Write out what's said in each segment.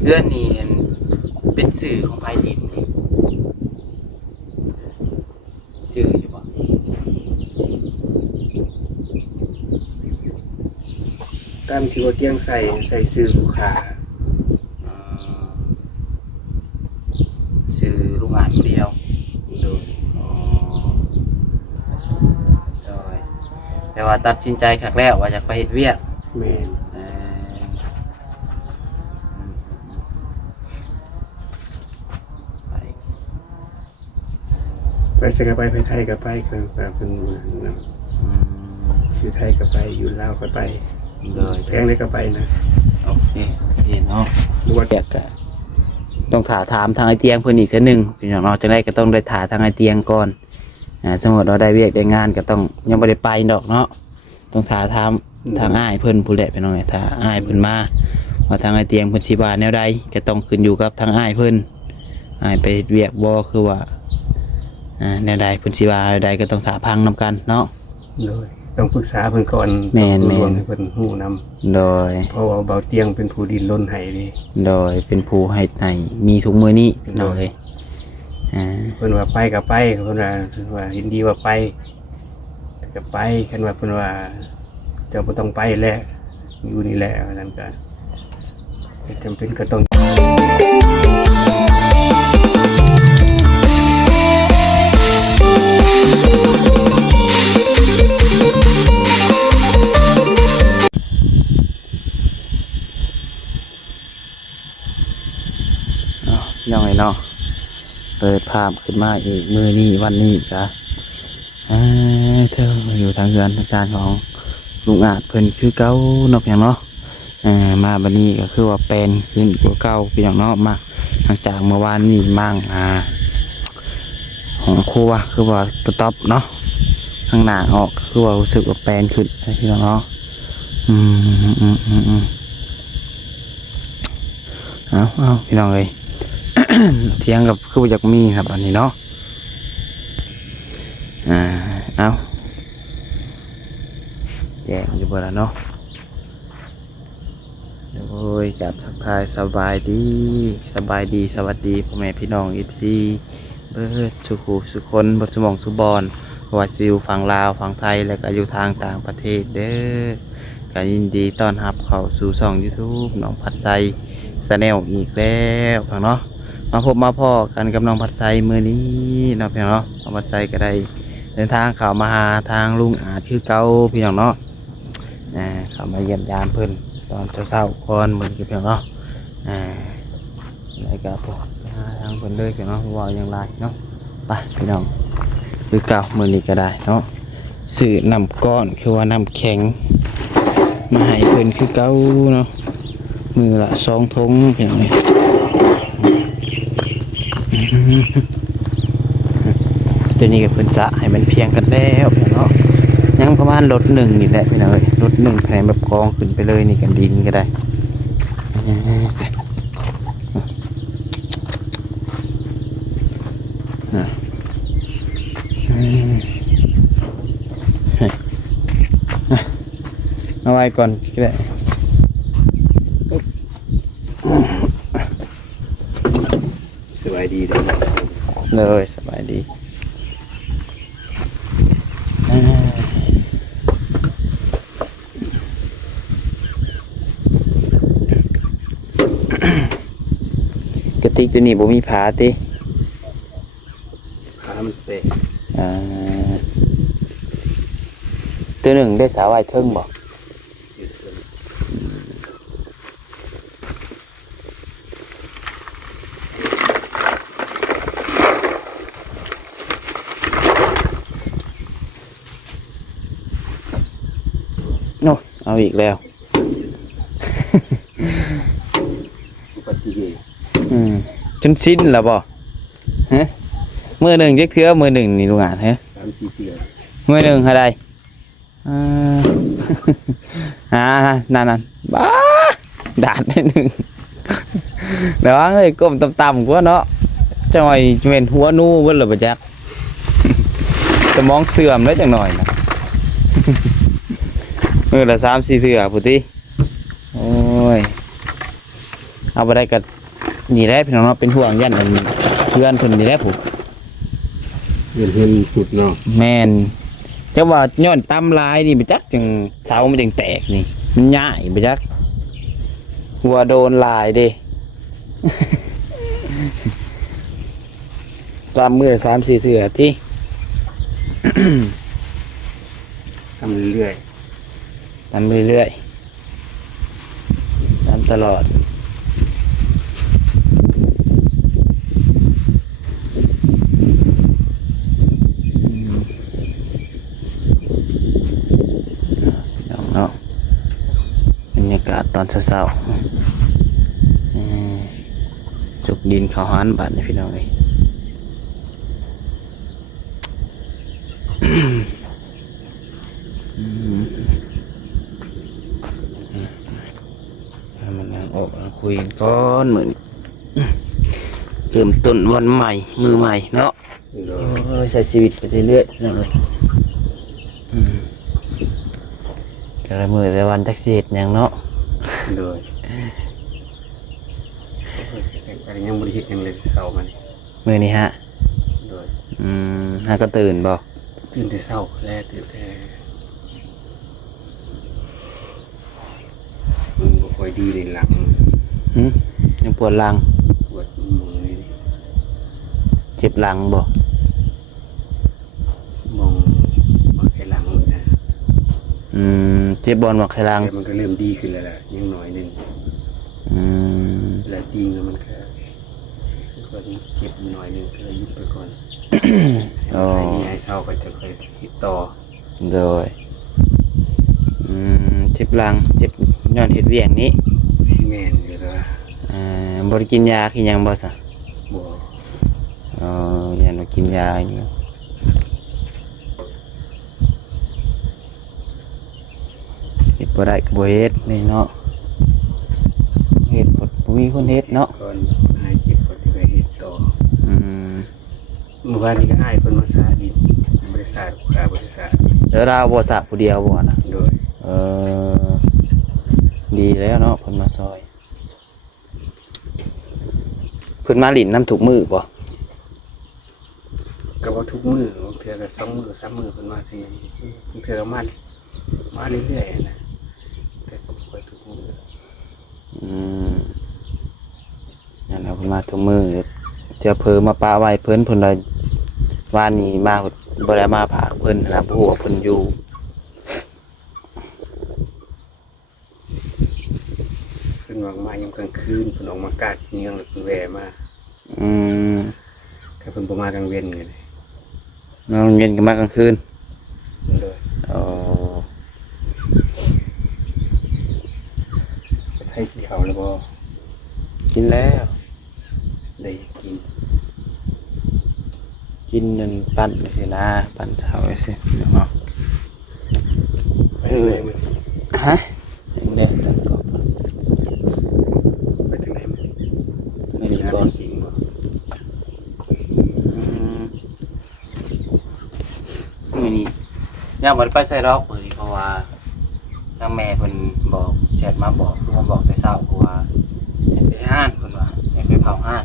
เพื่อนนี่เป็นสื่อของไพ่ดินนี่ชื่อใช่ปะตามที่ว่าเตียงใส่ซื้อลูกค้าสื่อลุงอ่านคนเดียวโดยแต่ว่าตัดสินใจครั้งแรกว่าอยากไปเฮ็ดเวียกแม่นไปใส่กับไปไทยกับไปคือเป็นอยู่ไทยกับไปอยู่ลาวกับไปเลยแพงเลยกับไปนะโอเคเนาะอยากต้องถามทางไอเตียงเพื่อนอีกทีหนึ่งพี่น้องจะได้ก็ต้องได้ถามทางไอเตียงก่อนสมมติเราได้เวียกได้งานก็ต้องยังไม่ได้ไปดอกเนาะต้องถามทางอ้ายเพื่อนผู้ใดไปหน่อยถ้าอ้ายเพื่อนมาว่าทางไอเตียงเพื่อนสิบาแนวใดก็ต้องขึ้นอยู่กับทางอ้ายเพื่อนอ้ายไปเวียกบ่คือว่าแนวใดเพื่อนสิบาแนวใดก็ต้องถามพังนำกันเนาะโดยต้องปรึกษาเพื่อนก่อนแม่นให้เพื่อนหู้นำโดยเพราะว่าเบาเตียงเป็นผู้ดินล้นไห้ดีโดยเป็นผู้ให้มีถุงมือนี้โดยเพื่อนว่าไปกับไปเพื่อนว่ายินดีว่าไปกับไปคันว่าเพื่อนว่าเจ้าไม่ต้องไปแล้วอยู่นี่แหละนั่นกันจำเป็นก็ต้องยังไงเนาะเปิดภาพขึ้นมาอีกมือนี้วันนี้จ้ะเธออยู่ทางเรือนทางการของลุงอาจเพิ่นคือเก้านอกอย่างเนาะมาบันนี้ก็คือว่าเป็นขึ้นกว่าเก้าปีอย่างเนาะมาหลังจากเมื่อวานนี้มั่งของครัวคือว่าตัวท็อปเนาะข้างหน้าออกคือว่ารู้สึกว่าเป็นขึ้นพี่น้องเนาะเอาพี่น้องเลยเทียงกับคืออยากมีครับอันนี้เนาะเอาแจ้งอยู่บ่ล่ะเนาะโอ้ยกับทักทายสบายดีสวัสดีพ่อแม่พี่น้องFCเบิดสุขุสุคนบทสมองสุบอนว่าซิวฝั่งลาวฝั่งไทยและก็อยู่ทางต่างประเทศเด้อก็ยินดีต้อนรับเข้าสู่ช่อง YouTube น้องผัดไซชาแนลอีกแล้วครับเนาะมาพบมาพ่อกันกับน้องผัดไซมือนี้เนาะพี่น้องเนาะน้องผัดไซก็ได้เดินทางเข้ามาหาทางลุงอาจคือเก่าพี่น้องเนาะเข้ามาเยี่ยมยามเพิ่นตอนเช้าก่อนเหมือนกับพี่น้องเนาะอะไรก็พอไปหาทางเพิ่นเลยพี่น้องว่าอย่างไรเนาะไปพี่น้องคือเก่ามือนี้ก็ได้เนาะสื่อนำก้อนคือว่านำแข็งมาให้เพิ่นคือเก่าเนาะมือละ2 ถุงพี่น้องตัวนี้กับเพิ่นจะให้มันเพียงกันแล้วเนาะยังประมาณรถ1นี่แหละพี่น้องรถ1แถมแบบกองขึ้นไปเลยนี่กันดินก็ได้เอาไว้ก่อนก็ได้สบายดีเลยสบายดีกระติกตัวนี้บ่มีผาติมันเตะตัวหนึ่งได้สาวไว้เทิงบ่โน่เอาอีกแล้วจนสิ้นแล้วบ่ฮะมือหนึ่งเจ๊กเถื่อมือหนึ่งนี่ลุงอ่านฮะ3-4 เดือนมือหนึ่งอะไรนั่นบ้าดาดได้หนึ่งเดี๋ยวเฮ้ยก้มต่ำๆกว่าเนาะจังหน่อยเป็นหัวนู่เบิ้ลเลยปะจ๊ะสมองเสื่อมแล้วจังหน่อยนะมือละ3-4 เถื่อพุทธิโอ้ย เอาบ่ได้ก็นี่แหละพี่น้องเนาะเป็นห่วงยันอันเพื่อนเพิ่นนี่แหละผม เห็นสุดเนาะ แม่นแต่ว่าย้อนตำลายนี่ไปจักจังเสามันจังแตกนี่มันย้ายไปจักหัวโดนลายเด้ ตามมือ3-4เถื่อที่ ทำเรื่อย ตามเรื่อยๆตามตลอดเนาะบรรยากาศตอนเช้าๆสุกดินเขาหันบัดนี่พี่น้องเลยมันนั่งออกนั่งคุยกันก่อนเหมือนเริ่มต้นวันใหม่มือใหม่เนาะ ๆโดย ใช้ชีวิตไปเรื่อยๆนั่นเลยก็เลยมือแต่วันจักเสียดอย่างเนาะ โดยแต่ยังบริหิตยังเลยเช้ามัน มือนี้ฮะ โดย ฮะก็ตื่นบ่ ตื่นแต่เช้าแรกตื่นแต่มันบ่ค่อยดีในหลัง ยังปวดหลัง ปวดมือนี่ เจ็บหลังบ่ มองมาแค่หลังนะ เจ็บบอลหมักไขหลัง แต่มันก็เริ่มดีขึ้นแล้วล่ะยังน้อยหนึง เวลาตีงแล้วมันก็รู้สึกว่าเจ็บหน่อยหนึงก็เลยหยุดไปก่อน อ๋อ ไอ้นี่ไอ้เศร้าก็จะเคยติดต่อ โดยเจ็บหลังเจ็บย้อนเห็ดเวียงนี้ ซีเมนต์หรือว่า บ่ได้กินยาคือหยังบ่ซะ บ่ ยันว่ากินยาอยู่เฮ็ดบ่ได้ก็บ่เฮ็ดนี่เนาะเฮ็ดบ่มีคนเฮ็ดเนาะ ก่อนหายเจ็บก็จะเคยติดต่อ อืม เมื่อวานนี้ก็อ้ายเพิ่นมาสาดินบริษัทลูกค้าบริษัท แล้วเราบ่สระผู้เดียวบ่นะ โดย ดีแล้วเนาะเพิ่นมาซอยเพิ่นมาหลินน้ำถูกมือบ่ ก็บ่ทุกมื้อบางเทื่อก็2 มื้อ 3 มื้อเพิ่นมาทีบางเทื่อก็มาเรื่อยๆนะแต่ก็บ่ค่อยทุกมื้อ นั่นแหละเพิ่นมาทุกมือเจะเพิ่นมาปาไว้เพิ่นเลยว่านนี้มาบ่ได้มาผากเพิ่นนะบ่ฮู้ว่าเพิ่นอยู่ เพิ่นว่ามายามกลางคืนเพิ่นออกมากาดเนียงแล้วเพิ่นแวะมา ถ้าเพิ่นบ่มากลางเว้นนี่เลย นอนเย็นกันมากลางคืน โดย อ๋อ ใช้กินข้าวแล้วบ่ กินแล้ว ได้กิน กินนั่นปั่นไปสินะปั่นเช้าไปสิเนาะ ไปทางไหนมื้อ ฮะยังได้ตั้งกอบ ไปทางไหนมื้อ ไม่ได้บ่ สิงบ่ มื้อนี้ย่างบ่ได้ไปใส่ดอกมื้อนี้เพราะว่าทางแม่เพิ่นบอกแชทมาบอกคือมาบอกแต่เช้าเพราะว่าให้ไปห้านเพิ่นว่าให้ไปเผาห้าน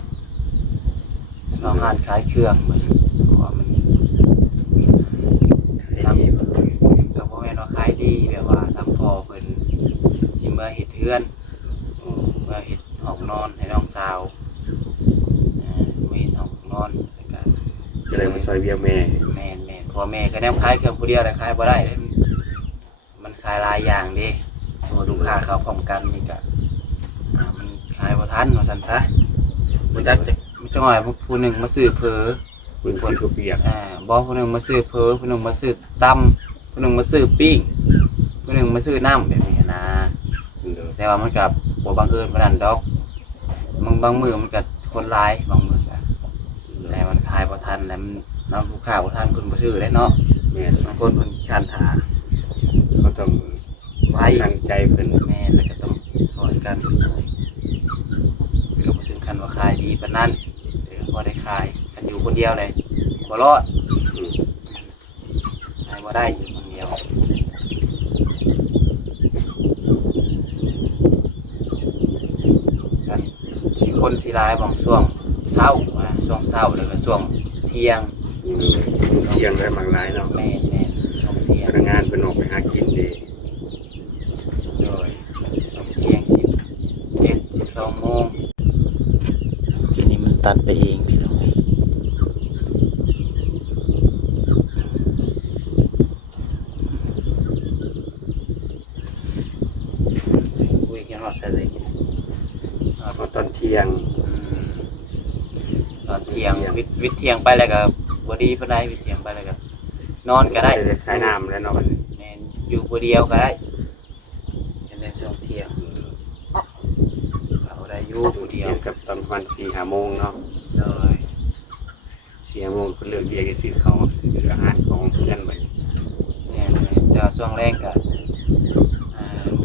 ขายเครื่องมื้อนี้เพราะว่ามัน ได้ดีบ่ ก็บ่แม่นว่าขายดีแบบว่าทางพ่อเพิ่นสิมาเฮ็ดเฮือนมาเฮ็ดห้องนอนให้น้องสาวมาเฮ็ดห้องนอนแล้วก็ ก็เลยมาซอยเบียแม่ แม่นพ่อแม่ก็แนมขายเครื่องผู้เดียวแต่ขายบ่ได้เด้มันขายหลายอย่างเด้สมมุติลูกค้าเขาพร้อมกันนี่ก็มันขายบ่ทันว่าซั่นซะบ่จักจะจังหวะผู้หนึงมาซื้อเผลอ เพิ่นสิก็เปียก บ่ผู้หนึงมาซื้อเผลอผู้หนึงมาซื้อตำผู้หนึงมาซื้อปิ้งผู้หนึงมาซื้อน้ำแบบนี้นะ โดย แต่ว่ามันกับบ่บังเอิญปานนั้นดอกบางมือมันก็คนหลายบางมือก็แต่มันขายบ่ทันแล้วมันน้ำลูกค้าบ่ทันเพิ่นบ่ซื้อได้เนาะ แม่น บางคนเพิ่นขี้คร้านทา เขาต้อง ไว้ ตั้งใจเพิ่น แม่นแล้วก็ต้องถอยกันก็บ่ถึงขั้นว่าขายดีปานนั้นแต่ก็พอได้ขายกันอยู่คนเดียวเลยบ่รอดขายบ่ได้อยู่คนเดียวกัน คนสิหลายบางช่วงเช้าช่วงเช้าแล้วก็ช่วงเที่ยง เที่ยงได้บางหลายเนาะ แม่นช่วงเที่ย พ ง นักงานเพิ่นออกไปหากินเด้ โดยช่วงเที่ยง11 12โมงทีนี้มันตัดไปเองพี่น้องคุยกันว่าใช่เลย เอาตอนเที่ยง ตอนเที่ยงวิทย์เที่ยงไปแล้วก็บ่ดีปานใดวิทย์เที่ยงไปแล้วก็นอนก็ได้ ใช้น้ำแล้วเนาะบัดนี้ แม่นอยู่ผู้เดียวก็ได้เป็นในช่วงเที่ยงเขาได้อยู่ผู้เดียว เที่ยงกับตอนประมาณ4-5โมงเนาะ เลย 4-5โมงเพิ่นเลิกเรียนก็ซื้อข้าวซื้ออาหารของเพื่อนบัดนี้ แม่นแต่ว่าช่วงแรกก็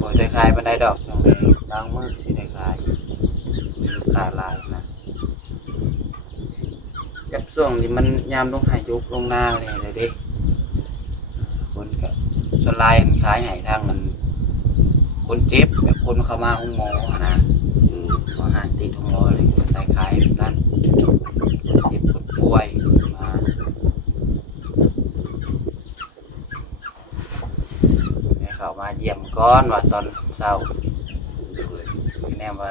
บ่ได้ขายปานใดดอกช่วงแรกบางมื้อสิได้ขายมีลูกค้าหลายนะกับช่วงที่มันยามลงหายกลงนาเลยเด้คนก็ส่วนหลายขายให้ทางมันคนเจ็บแบบคนเข้ามาห้องหมอนะ อาหารติดห้องหมอเลยใส่ขายแบบนั้นเจ็บคนป่วยมาให้เขามาเยี่ยมก้อนว่าตอนเช้าพี่แนมว่า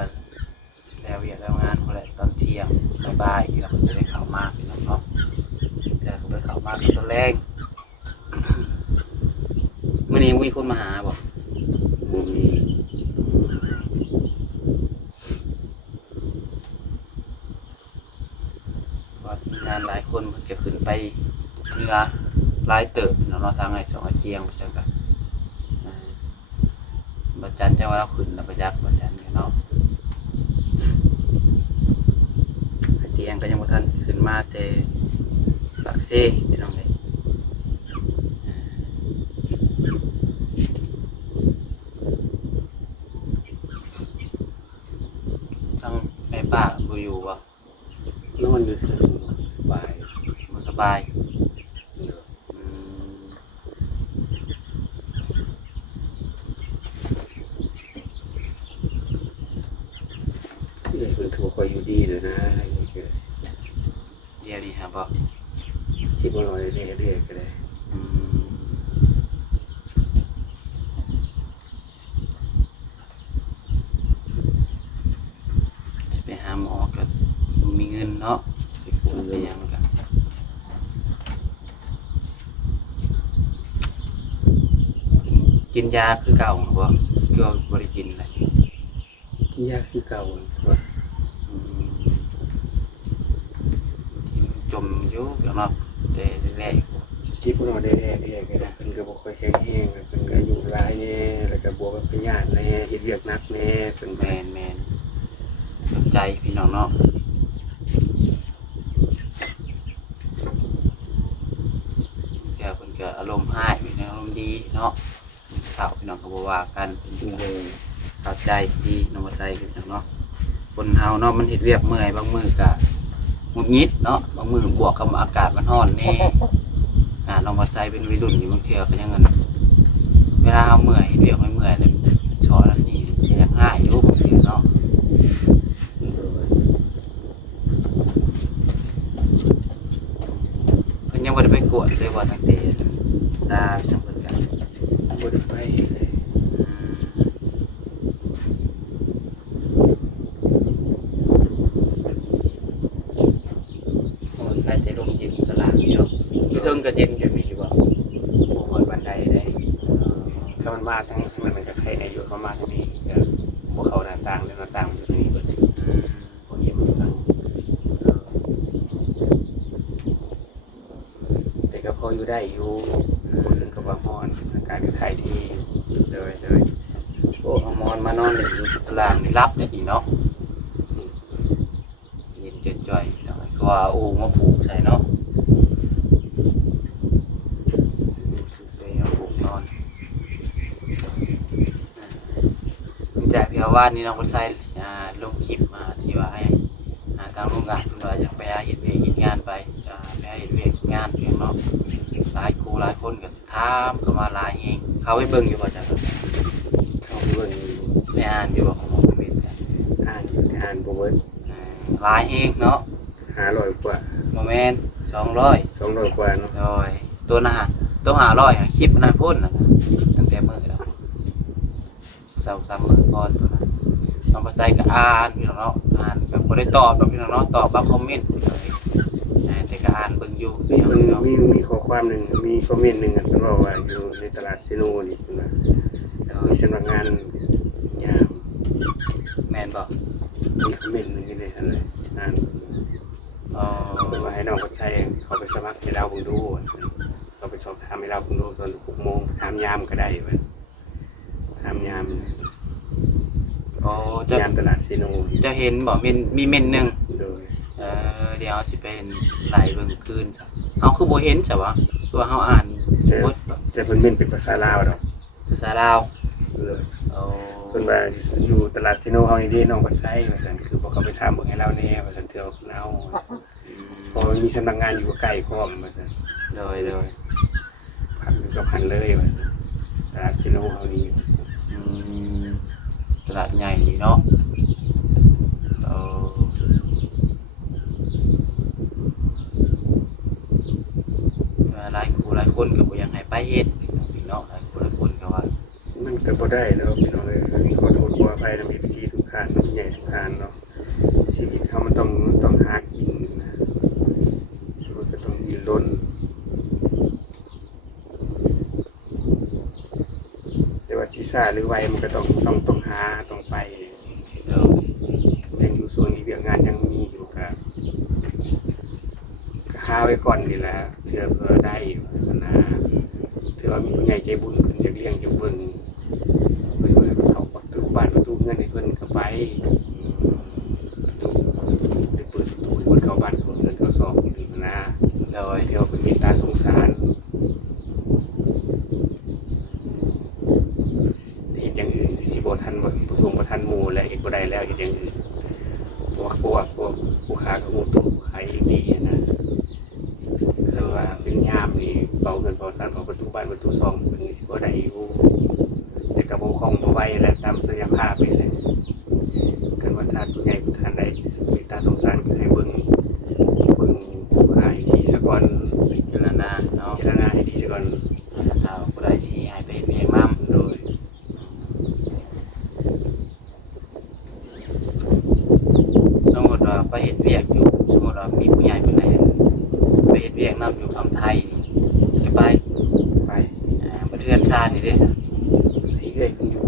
แล้วเวียกแล้วงานคนละตอนเที่ยงบ่ายๆที่เราจะได้เข้ามาพี่น้องเนาะแต่เขาไปเข้ามาที่ตอนแรกมื้อนี้มีคนมาหาบ่ บ่มี ว่าทีมงานหลายคนมันจะขึ้นไปเหนือหลายเติบเนาะทางไอ้สองไอ้เสียงใช่กันบัดจันจะว่าเราขึ้นเราไปยักบัดจันเนาะไอ้เตียงก็ยังบ่ทันขึ้นมาแต่ปากเซ่พี่น้องเลยทั้งแม่ป้าบ่อยู่บ่ นอนอยู่ซื่อสบาย บ่สบายอืม เอ้ยเพิ่นก็บ่ค่อยอยู่ดีเลยนะอะไรอย่างเงี้ย เดี๋ยวนี้ครับบ่ คิดว่าเราเรื่อยๆก็ได้ อืมสิไปหาหมอก็มีเงินเนาะสิปวดไปหยังกันกินยาคือเก่าบ่คือว่าบ่ได้กินเลย ที่ยากคือเก่าว่า อืมจมอยู่เดี๋ยวเนาะแต่แรก ที่พวกเราได้แร่ๆก็ได้เพิ่นก็บ่ค่อยแข็งแรงเพิ่นก็อายุหลายแน่แล้วก็บวกกับพยาธิแน่เฮ็ดเวียกหนักแน่เพิ่น แมนสนใจพี่น้องเนาะแกเพิ่นก็อารมณ์ร้ายพี่น้องอารมณ์ดีเนาะข่าวพี่น้องก็บ่ว่ากันเพิ่นก็เข้าใจดีน้องบ่ใจพี่น้องเนาะคนเฮาเนาะมันเฮ็ดเวียกเมื่อยบางมื้อก็หงุดหงิดเนาะบางมื้อบวกกับอากาศมันร้อนแน่น้องบ่ใจเป็นวัยรุ่นนี่บางเทื่อก็ยังงั้นเวลาเฮาเมื่อยเฮ็ดเวียกไม่เมื่อยเนี่ยชอนั้นนี่อยากง่ายอยู่บางทีเนาะ เพิ่นยังบ่ได้ไปกวดเลยว่าตั้งแต่ตาไปสัมผัสกัน บ่ได้ไปเลย โอ้ยใครจะลงเย็นตลาดนี่เนาะอยู่เทิงก็เย็นแบบนี้อยู่บ่ บ่ค่อยปานใดได้ถ้ามันมาทางมันก็ใครอายุเข้ามาทางนี้ก็บ่เข้าหน้าต่างแล้วหน้าต่างมันอยู่ทางนี้เบิดบ่เห็นมันทางแต่ก็พออยู่ได้อยู่คนนึงก็ว่าฮ้อนอากาศก็ถ่ายที่เด้อ โอ้เอาหมอนมานอนอยู่ตารางนี่รับได้ดีเนาะเย็นจ่อยๆเนาะก็ว่าโอ้มาผูกใส่เนาะสุดเลยเอาผูกนอนจากที่ว่านี่น้องบ่ใส่ลงคลิปมาที่ว่าให้ทางโรงงานเพิ่นว่าอยากไปหาเฮ็ดเวียกเฮ็ดงานไปไปหาเฮ็ดเวียกงานเพียงเนาะหลายครูหลายคนก็ถามเข้ามาหลายแฮงเขาไปเบิ่งอยู่บ่จ้ะ เข้าไปเบิ่ง ไปอ่านอยู่บ่ของหมอเป็นกัน อ่านอยู่แต่อ่านบ่เบิด อ่า หลายเองเนาะ 500กว่า บ่แม่น200 200กว่าเนาะ โดยตัวน่ะตัว500คลิปนั้นพุ่นน่ะตั้งแต่มื้อแล้ว2-3มื้อก่อนตัวนั้นน้องก็ใส่ก็อ่านพี่น้องเนาะอ่านแบบบ่ได้ตอบดอกพี่น้องเนาะตอบบางคอมเมนต์แต่ก็อ่านเบิ่งอยู่ มี พี่น้องเนาะ มีข้อความหนึงมีคอมเมนต์หนึงเพิ่นบอกว่าอยู่ในตลาดซิโนนี่เพิ่นว่ามีสำนักงานยาม แม่นบ่ มีคอมเมนต์หนึงนี่เลยอันเลยอ่าน อ๋อ เพิ่นว่าให้น้องก็ใช้เขาไปสมัครให้เราเบิ่งดูเขาไปสอบถามให้เราเบิ่งดูตอน6โมงถามยามก็ได้เว้ยถามยาม อ๋อจะ ยามตลาดซิโน จะเห็นบ่มีเม่นหนึง โดย เดี๋ยวสิเป็นไล่เบิ่งคืนซะเฮาคือบ่เห็นซะวะตัวเฮาอ่านบท แต่เพิ่นเม่นเป็นภาษาลาวดอก ภาษาลาว เลย เอา เพิ่นว่าอยู่ตลาดซิโนเฮานี่เด้น้องก็ใช้ว่าซั่นคือพอเขาไปถามเบิ่งให้เราแน่ว่าซั่นเทื่อเอาเพราะมันมีสำนักงานอยู่ใกล้พร้อมว่าซั่น โดย พันกับพันเลยว่าซั่นตลาดซิโนเฮานี่ อืมตลาดใหญ่นี่เนาะเอาหลายคู่หลายคนก็บ่อยากให้ไปเฮ็ดพี่น้องหลายคู่หลายคนก็ว่า มันก็บ่ได้แล้วพี่น้องเอ้ยขอโทษขออภัยนำ FC ทุกท่านผู้ใหญ่ทุกท่านเนาะชีวิตเฮามันต้องหากินนะมันก็ต้องดิ้นรนแต่ว่าสิซ่าหรือไวมันก็ต้องหาต้องไป เดี๋ยว ยังอยู่ส่วนนี้เรื่องงานยังมีอยู่ก็หาไว้ก่อนนี่แหละเพื่อได้นะถือว่ามีผู้ใหญ่ใจบุญขึ้นอยากเลี้ยงจะเบิ่งเพิ่นว่าเขาประตูบ้านประตูเงินให้เพิ่นเข้าไปไปเปิดประตูให้เพิ่นเข้าบ้านเงินเข้าซอกนี่นะ โดย เดี๋ยวเพิ่นมีตาสงสารเฮ็ดอย่างอื่นสิบ่ทันบ่ทวงบ่ทันหมู่และเฮ็ดบ่ได้แล้วเฮ็ดอย่างอื่นพวกผู้ค้าก็ฮู้ตัวผู้ขายดีนะแต่ว่าเป็นยามนี่เป่าเงินเป่าสารเป่าประตูบ้านประตูซองเพิ่นสิบ่ได้อยู่แต่ก็บ่คล่องบ่ไวและตามศักยภาพนี่แหละกันว่าถ้าผู้ใหญ่ผู้ท่านใดมีตาสงสารก็ให้เบิ่งผู้ขายดีซะก่อน พิจารณาเนาะ พิจารณาให้ดีซะก่อน ถ้าผู้ใดชี้ให้ไปเฮ็ดเวียกนำ โดย สมมุติว่าไปเฮ็ดเวียกอยู่สมมุติว่ามีผู้ใหญ่คนใดไปเฮ็ดเวียกนำอยู่ฝั่งไทยนี่จะไป ไป ประเทศชาตินี่เด้ ให้เรื่อยขึ้นอยู่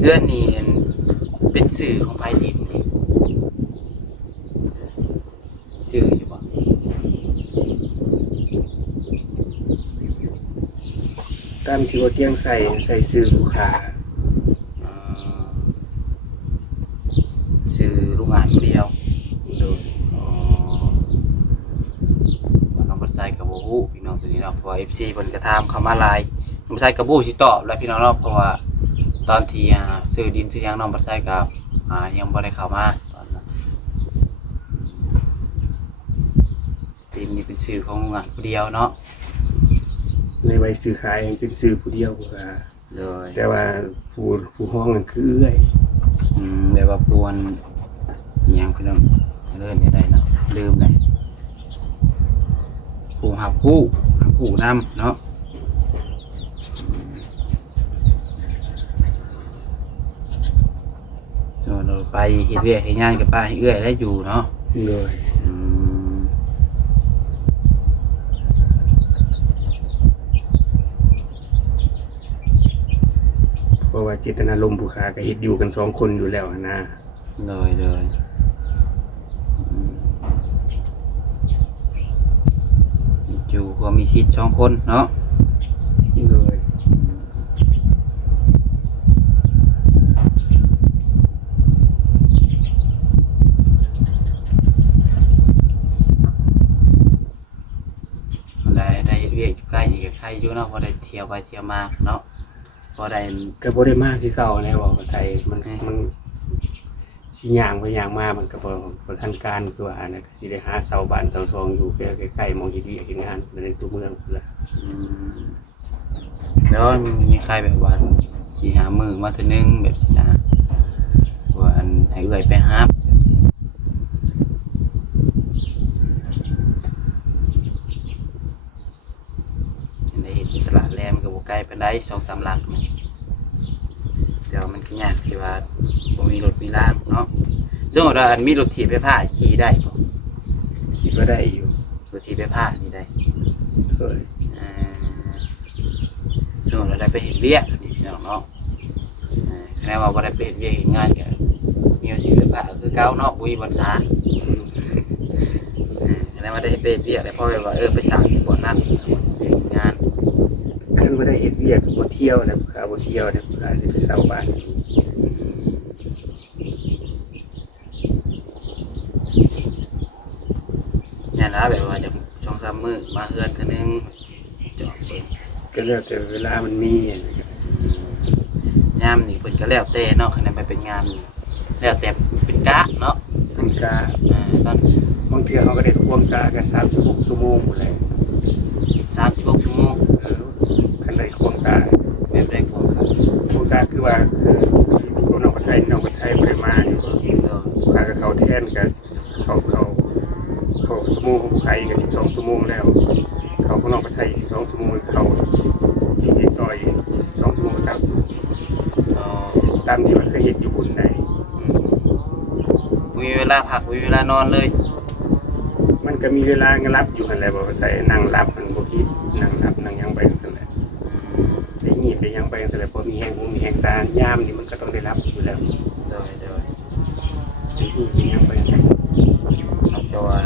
เดือนนี้เห็นเป็นสื่อของไผดินนี่ชื่ออยู่บ่ ตามที่ว่าเตียงใส่ซื้อลูกค้า อ่าชื่อลุงอ่านผู้เดียว โดย อ๋อว่าน้องบัดไซกับบ่ฮู้พี่น้องตัวนี้เนาะเพราะว่า FC เพิ่นก็ถามเข้ามาหลายน้องบัดไซก็บ่ฮู้สิตอบแล้วพี่น้องเนาะเพราะว่าตอนที่ซื้อดินซื้อหยังน้องบัดไซก็ยังบ่ได้เข้ามาตอนนั้นดินนี่เป็นชื่อของลุงอ่านผู้เดียวเนาะ ในใบซื้อขายเป็นซื้อผู้เดียวก็ เลย แต่ว่าผู้ห้องนั่นคือเอื้อย แบบว่าปวนอิหยังพี่น้องเลื่อนได้เนาะลืมเลยผู้หับผู้นำเนาะเราไปเฮ็ดเวียกเฮ็ดงานกับป้าให้เอื้อยได้อยู่เนาะ โดย อืม เพราะว่าเจตนารมณ์ผู้ค้าก็เฮ็ดอยู่กัน2คนอยู่แล้วนะ เลยอยู่ก็มีชิด2คนเนาะ โดย ได้เฮ็ดเวียกอยู่ใกล้นี่ก็ใครอยู่เนาะพอได้เที่ยวไปเที่ยวมาเนาะพอได้ ก็บ่ได้มากคือเก่าแล้วว่าไทยมันสิย่างไปย่างมามันก็บ่ทันการคือว่านะก็สิได้หาเสาบ้านเสาซองอยู่ใกล้ๆหม้องเฮ็ดเวียกเฮ็ดงานในตัวเมืองพุ่นล่ะ แล้วมีใครแบบว่า สิหามือมาเทื่อนึงแบบสินะว่าอันให้เอื้อยไปฮับแบบสิอันได้เห็นตลาดแรมก็บ่ไกลปานใด 2-3 หลักนี่แต่ว่ามันก็ยากที่ว่าบ่มีรถมีลางเนาะซึ่งว่าอันมีรถถีบไฟฟ้าขี่ได้บ่ คิดว่าได้อยู่ รถถีบไฟฟ้านี่ได้ เฮ้ย ซึ่งเราได้ไปเห็นเวียกนี่พี่น้องเนาะคะแนนว่าบ่ได้ไปเห็นเวียกเห็นงานก็มีอาชีพเป็นพระคือเก่าเนาะบุญวันษาคะแนนว่าได้ไปเห็นเวียกได้พ่อไปว่าไปสร้างบ่นั่นเฮ็ดงาน ขึ้นว่าได้เฮ็ดเวียกบ่เที่ยวนะข้าบ่เที่ยวนะข้าสิไปเช่าบ้าน เนี่ยนะแบบว่าจะ2-3 มื้อมาเฮือนเทื่อนึงจอดเบิ่ง ก็แล้วแต่เวลามันมีนะครับ ยามนี่เพิ่นก็แล้วแต่เนาะคะแนนไปเป็นงานนี่แล้วแต่เป็นกะเนาะ มันกะ ตอน บางเทื่อเขาก็ได้ควงกะกัน36ชั่วโมงพุ่นแหละ 36 ชั่วโมง คันได้ควงกะ แบบได้ความครับ ควงกะคือว่าคือน้องก็ใช้บ่ได้มาอยู่ข้าก็เขาแทนกันเขาชั่วโมงของไผก็12ชั่วโมงแล้วเขาของน้องก็ใช้12ชั่วโมงเขาอีกต่อย12ชั่วโมงครับ อ๋อ ตามที่มันเคยเห็นอยู่บนไหน มีเวลาพักมีเวลานอนเลย มันก็มีเวลารับอยู่หันแหละบอกว่าใส่นั่งรับมันบ่คิดนั่งรับนั่งยังไปกันแหละได้งีบได้ยังไปกันแหละพอมีแห้งหูมีแห้งตายามนี่มันก็ต้องได้รับอยู่แล้ว โดย ได้งีบได้ยังไปกัน นอกจากว่า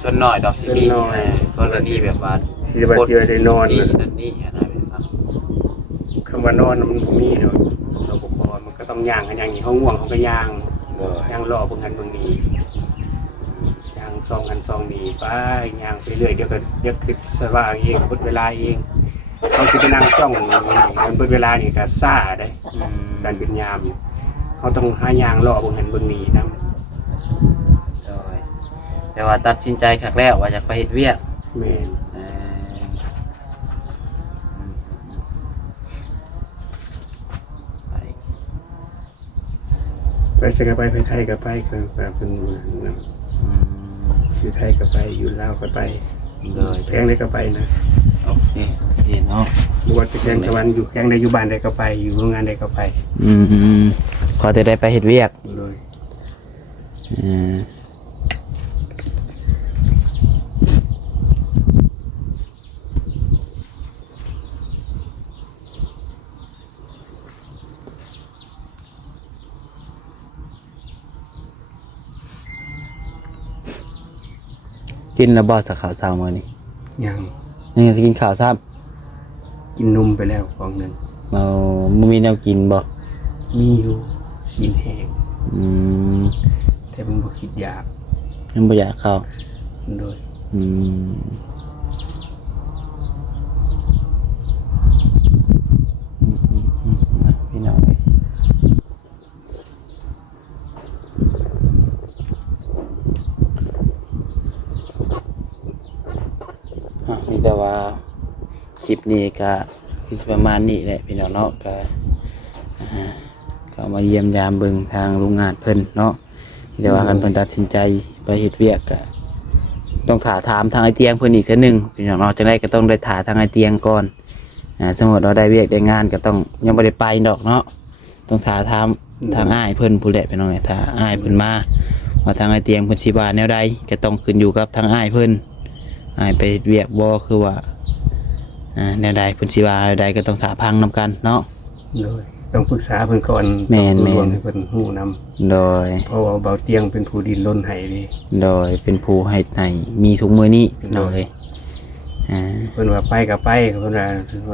ส่วนน้อยดอกสิมีส่วนนี้แบบว่า สิได้บ่สิได้นอน ที่ น่ะ นั่นนี่นะแบบว่า คำว่านอนน่ะมันบ่มีดอกเราบ่พอมันก็ต้องย่างกันอย่างนี้เฮาง่วงเฮาก็ย่าง โดย ย่างรอเบิ่งหันเบิ่งนี้ย่างซองหันซองนี้ไปย่างไปเรื่อยเดี๋ยวคือสว่างเองเบิดเวลาเองเขาสิไปนั่งจ้องนี่มันเบิดเวลานี่ก็ซ่าได้ การเป็นยามเขาต้องหายางรอบงเห็นเบิ่งนี้นำ โดยแต่ว่าตัดสินใจครั้งแล้วว่าจะไปเฮ็ดเวียก แม่น เอ่อไป ไปจะก็ไปไทยก็ไปก็แบบเป็นนอยู่ไทยก็ไปอยู่ลาวก็ไป โดย แข้งได้ก็ไปนะ โอเคเนาะ หรือว่าจะแข้งสวรรค์อยู่แข้งได้อยู่บ้านได้ก็ไปอยู่โรงงานได้ก็ไป ขอแต่ได้ไปเฮ็ดเวียก เลย กินแล้วบ่สักข้าวเช้ามื้อนี้ ยัง ยังจะกินข้าวซ้ำ กินนมไปแล้วฟองหนึ่ง บ่มีแนวกินบ่ มีอยู่สีนแห้ง อืม แต่มันบ่คิดอยาก ยังบ่อยากเข้า โดย อืมพี่น้องเอ้ยมีแต่ว่าคลิปนี้ก็คือประมาณนี้แหละพี่น้องเนาะก็มาเยี่ยมยามเบิ่งทางโรงงานเพิ่นเนาะมีแต่ว่าคันเพิ่นตัดสินใจไปเฮ็ดเวียกก็ต้องถามทางไอเตียงเพิ่นอีกเทื่อนึงพี่น้องเนาะจังได๋ก็ต้องได้ถามทางไอเตียงก่อนสมมุติเราได้เวียกได้งานก็ต้องยังบ่ได้ไปดอกเนาะต้องถามทางอ้ายเพิ่นผู้แหละพี่น้องถ้าอ้ายเพิ่นมาว่าทางไอเตียงเพิ่นสิว่าแนวใดก็ต้องขึ้นอยู่กับทางอ้ายเพิ่นอ้ายไปเฮ็ดเวียกบ่คือว่าแนวใดเพิ่นสิว่าแนวใดก็ต้องถามพังนํกันเนาะ เลยต้องปรึกษาเพิ่นก่อน แม่น รวมให้เพิ่นฮู้นำ โดย เพราะว่าเบาเตียงเป็นผู้ดินล้นให้ดิ โดยเป็นผู้ให้มีทุกมื้อนี้พี่น้องเอ้ย เพิ่นว่าไปก็ไปเพิ่นว่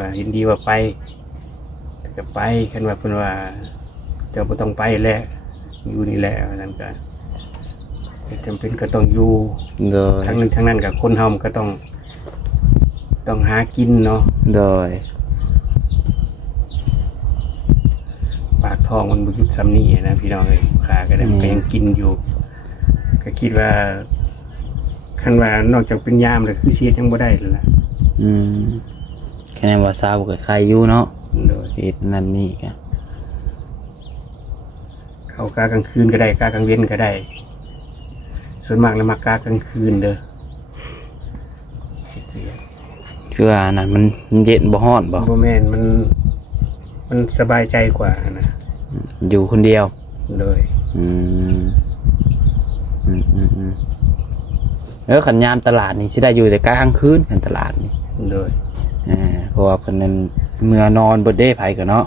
าเห็นดีว่าไปก็ไปคันว่าเพิ่นว่าเจ้าบ่ต้องไปแล้วอยู่นี่แหละว่าซั่นก็จำเป็นก็ต้องอยู่ โดย ทั้งนึงทั้งนั้นก็คนเฮามันก็ต้องหากินเนาะ โดย ปากท้องมันบ่หยุดซ้ำนี่นะพี่น้องเอ้ยขาก็ได้มันก็ยังกินอยู่ ก็คิดว่าคันว่านอกจากเป็นยามแล้วคือเสียจังบ่ได้แล้วล่ะ แค่นั้นว่าซาวก็ใครอยู่เนาะ โดย เฮ็ดนั่นนี่ก็ เขากากลางคืนก็ได้กากลางเว้นก็ได้ ส่วนมากแล้วมักกากลางคืนเด้อ คือว่านั่นมันเย็นบ่ร้อนบ่ บ่แม่นมันสบายใจกว่านะ อยู่คนเดียว โดย อืมขันยามตลาดนี่สิได้อยู่แต่กลางคืนขันตลาดนี่ โดย เพราะว่าเพิ่นนั้นเมื่อนอนเบิดเด้ไผก็เนาะ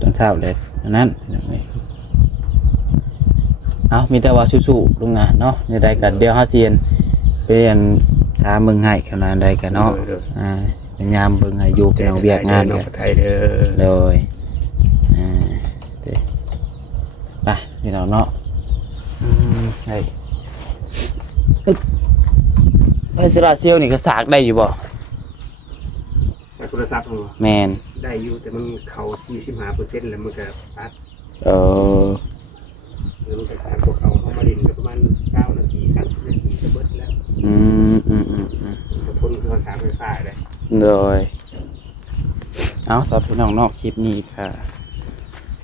ตอนเช้าเลยอันนั้นเอามีแต่ว่าสู้ๆลุงนะเนาะในใดก็เดี๋ยวเฮาสิเรียนไปเรียนถามเบิ่งให้ขนาดใดก็เนาะพยายามเบิ่งให้อยู่เป็นเอาเวียกงาน เด้ กั อน ไทยเด้อ โดยเด้ไปพี่น้องเนาะใช่ไฟโซลาร์เซลล์นี่ก็สากได้อยู่บ่ ใช้โทรศัพท์ของเรา แมน ได้อยู่แต่มันเข้า 45% แล้วมันก็ตัด เออ แล้วมันก็สารพวกเขาเข้ามาดินก็ประมาณ20นาที30นาทีก็เบิดแล้วทนคือเขาสารไฟฟ้าได้ โดยเอาสอบพี่น้องนอกคลิปนี้ค่ะ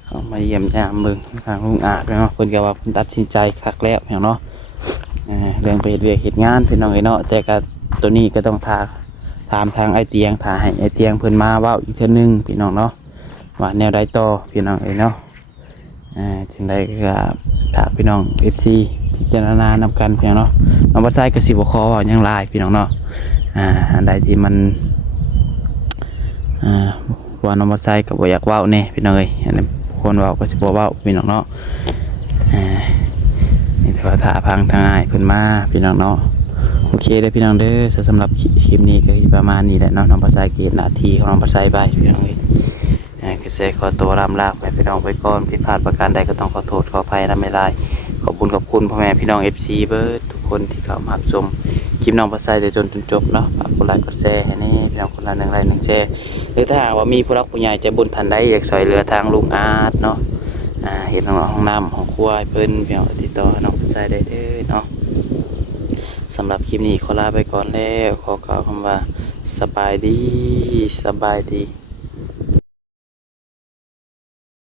เขามาเยี่ยมยามเบิ่งทางลุงอาจเนาะเพิ่นก็ว่าเพิ่นตัดสินใจคักแล้วอย่างเนาะเรื่องไปเฮ็ดเวียกเฮ็ดงานพี่น้องเนาะแต่ก็ตัวนี้ก็ต้องถามทางไอเตียงถ้าให้ไอเตียงเพิ่นมาเว้าอีกเทื่อนึงพี่น้องเนาะว่าแนวใดต่อพี่น้องเนาะจังไดก็ถ้าพี่น้อง FC พิจารณานำกันเพียงเนาะน้องบ่ใส่ก็สิบ่ขอเว้าหยังหลายพี่น้องเนาะอันใดที่มันว่าน้องบ่ใส่ก็บ่อยากเว้าแน่พี่น้องเอ้ยอันนี้คนเว้าก็สิบ่เว้าพี่น้องเนาะนี่แต่ว่าถ้าพังทางอ้ายเพิ่นมาพี่น้องเนาะโอเคเด้อพี่น้องเด้อสำหรับคลิปนี้ก็ประมาณนี้แหละเนาะน้องบ่ใส่เกณฑ์หน้าที่ของน้องบ่ใส่ไปพี่น้องเอ้ยก็สิขอตัวรำลาไปพี่น้องไปก่อนผิดพลาดประการใดก็ต้องขอโทษขออภัยนำไม่ได้ขอบคุณพ่อแม่พี่น้อง FC เบิดทุกคนที่เข้ามารับชมคลิปน้องบ่ใส่แต่จนจบเนาะฝากกดไลค์กดแชร์ให้แน่พี่น้องคนละ1ไลค์1แชร์หรือถ้าหากว่ามีผู้รักผู้ใหญ่ใจบุญท่านใดอยากช่วยเหลือทางลุงอาร์ตเนาะเห็นห้องน้ำห้องครัวเพิ่นพี่น้องติดต่อน้องบ่ใส่ได้เด้อเนาะสำหรับคลิปนี้ขอลาไปก่อนแล้วขอกล่าวคำว่าสบายดี